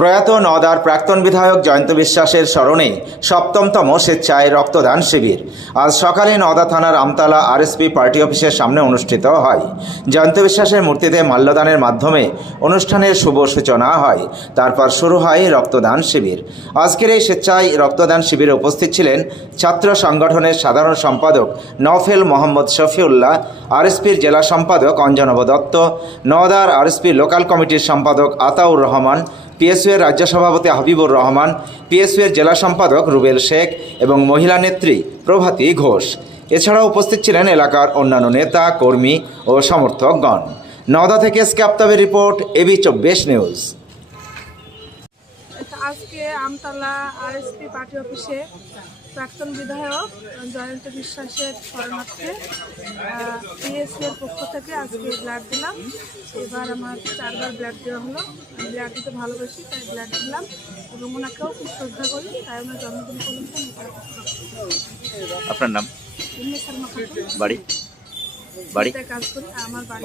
প্রয়াত নওদার প্রাক্তন বিধায়ক জয়ন্ত বিশ্বাসের স্মরণে সপ্তমতম স্বেচ্ছায় রক্তদান শিবির। আজ সকালে নওদা থানার আমতলা আরএসপি পার্টি অফিসের সামনে অনুষ্ঠিত হয়। জয়ন্ত বিশ্বাসের মূর্তিতে মাল্যদানের মাধ্যমে অনুষ্ঠানের শুভ সূচনা হয়। তারপর শুরু হয় রক্তদান শিবির। আজকের এই স্বেচ্ছায় রক্তদান শিবিরে উপস্থিত ছিলেন ছাত্র সংগঠনের সাধারণ সম্পাদক নফেল মোহাম্মদ শফিউল্লাহ, আরএসপির জেলা সম্পাদক অঞ্জনব দত্ত, নওদার আরএসপি লোকাল কমিটির সম্পাদক আতাউর রহমান পিএসইউ এর রাজ্য সভাপতি হাবিবুর রহমান পিএসইউ এর জেলা সম্পাদক রুবেল শেখ এবং মহিলা নেত্রী প্রভাতী ঘোষ। এছাড়াও উপস্থিত ছিলেন এলাকার অন্যান্য নেতা, কর্মী ও সমর্থকগণ। নওদা থেকে এসকে আফতাবের রিপোর্ট, এবি চব্বিশ নিউজ। আজকে আমতলা আরএসপি পার্টি অফিসে প্রাক্তন বিধায়ক জয়ন্ত বিশ্বাসের শরণার্থে পিএসসি এর পক্ষ থেকে আজকে ব্লাড দিলাম। এবার আমার চারবার ব্লাড দেওয়া হলো। ব্লাড দিতে ভালোবাসি তাই ব্লাড দিলাম। এবং ওনাকেও খুব শ্রদ্ধা করি তাই ওনার জন্মদিন উপলক্ষে আপনার নাম? বাড়ি? বাড়ি? কাজ করি আমার বাড়ি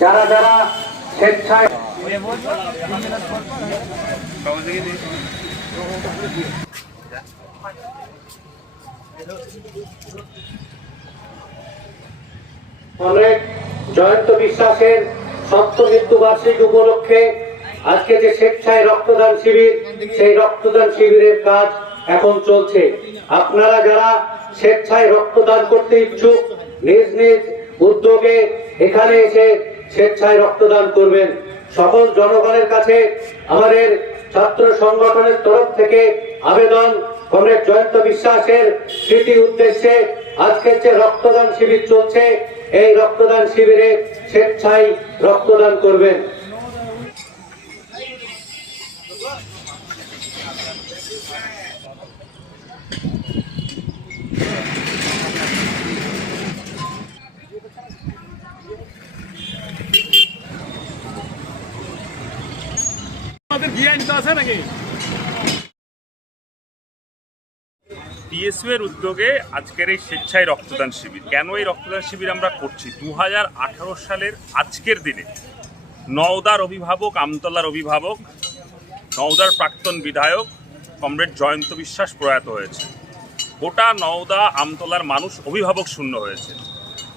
যারা যারা স্বেচ্ছায় অনেক জয়ন্ত বিশ্বাসের সপ্তম মৃত্যুবার্ষিকী উপলক্ষে আজকে যে স্বেচ্ছায় রক্তদান শিবির, সেই রক্তদান শিবিরের কাজ এখন চলছে। আপনারা যারা স্বেচ্ছায় রক্তদান করতে ইচ্ছুক, নিজ নিজ উদ্যোগে এখানে এসে স্বেচ্ছায় রক্তদান করবেন। সকল জনগণের কাছে আমাদের ছাত্র সংগঠনের তরফ থেকে আবেদন কমরেড জয়ন্ত বিশ্বাসের স্মৃতি উদ্দেশ্যে আজকের যে রক্তদান শিবির চলছে, এই রক্তদান শিবিরে স্বেচ্ছায় রক্তদান করবেন। পিএসইউ এর উদ্যোগে আজকের এই স্বেচ্ছায় রক্তদান শিবির। কেন এই রক্তদান শিবির আমরা করছি? দু হাজার আঠারো সালের আজকের দিনে নওদার অভিভাবক, আমতলার অভিভাবক, নওদার প্রাক্তন বিধায়ক কমরেড জয়ন্ত বিশ্বাস প্রয়াত হয়েছে। গোটা নওদা, আমতলার মানুষ অভিভাবক শূন্য হয়েছে।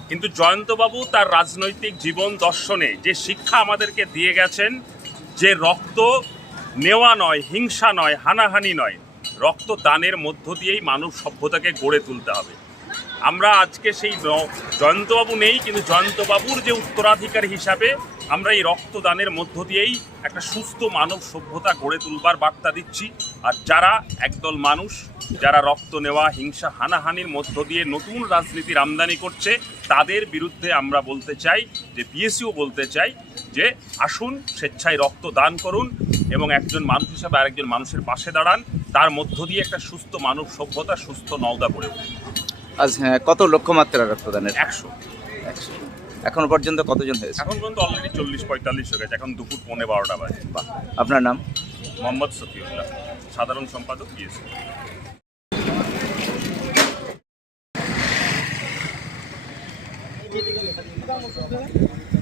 কিন্তু জয়ন্তবাবু তার রাজনৈতিক জীবন দর্শনে যে শিক্ষা আমাদেরকে দিয়ে গেছেন, যে রক্ত নেওয়া নয়, হিংসা নয়, হানাহানি নয়। রক্ত দানের মধ্য দিয়েই মানব সভ্যতাকে গড়ে তুলতে হবে। আমরা আজকে সেই জয়ন্তবাবু নেই, কিন্তু জয়ন্তবাবুর যে উত্তরাধিকার হিসাবে আমরা এই রক্তদানের মধ্য দিয়েই একটা সুস্থ মানব সভ্যতা গড়ে তুলবার বার্তা দিচ্ছি। আর যারা একদল মানুষ, যারা রক্ত নেওয়া, হিংসা, হানাহানির মধ্য দিয়ে নতুন রাজনীতির আমদানি করছে, তাদের বিরুদ্ধে আমরা বলতে চাই, যে পিএসইউ বলতে চাই যে আসুন স্বেচ্ছায় রক্ত দান করুন এবং একজন মানুষ হিসাবে আরেকজন মানুষের পাশে দাঁড়ান তার মধ্য দিয়ে একটা সুস্থ মানব সভ্যতা সুস্থ নওদা গড়ে উঠবে আজ হ্যাঁ, কত লক্ষ্যমাত্রা রক্তদানের? একশো। এখনও পর্যন্ত কতজন হয়েছে? এখন পর্যন্ত অলরেডি চল্লিশ পঁয়তাল্লিশ হয়ে গেছে। এখন দুপুর পৌনে বারোটা বাজে। আপনার নাম? মোহাম্মদ সফিউল্লাহ সাধারণ সম্পাদক পিএসসি আবার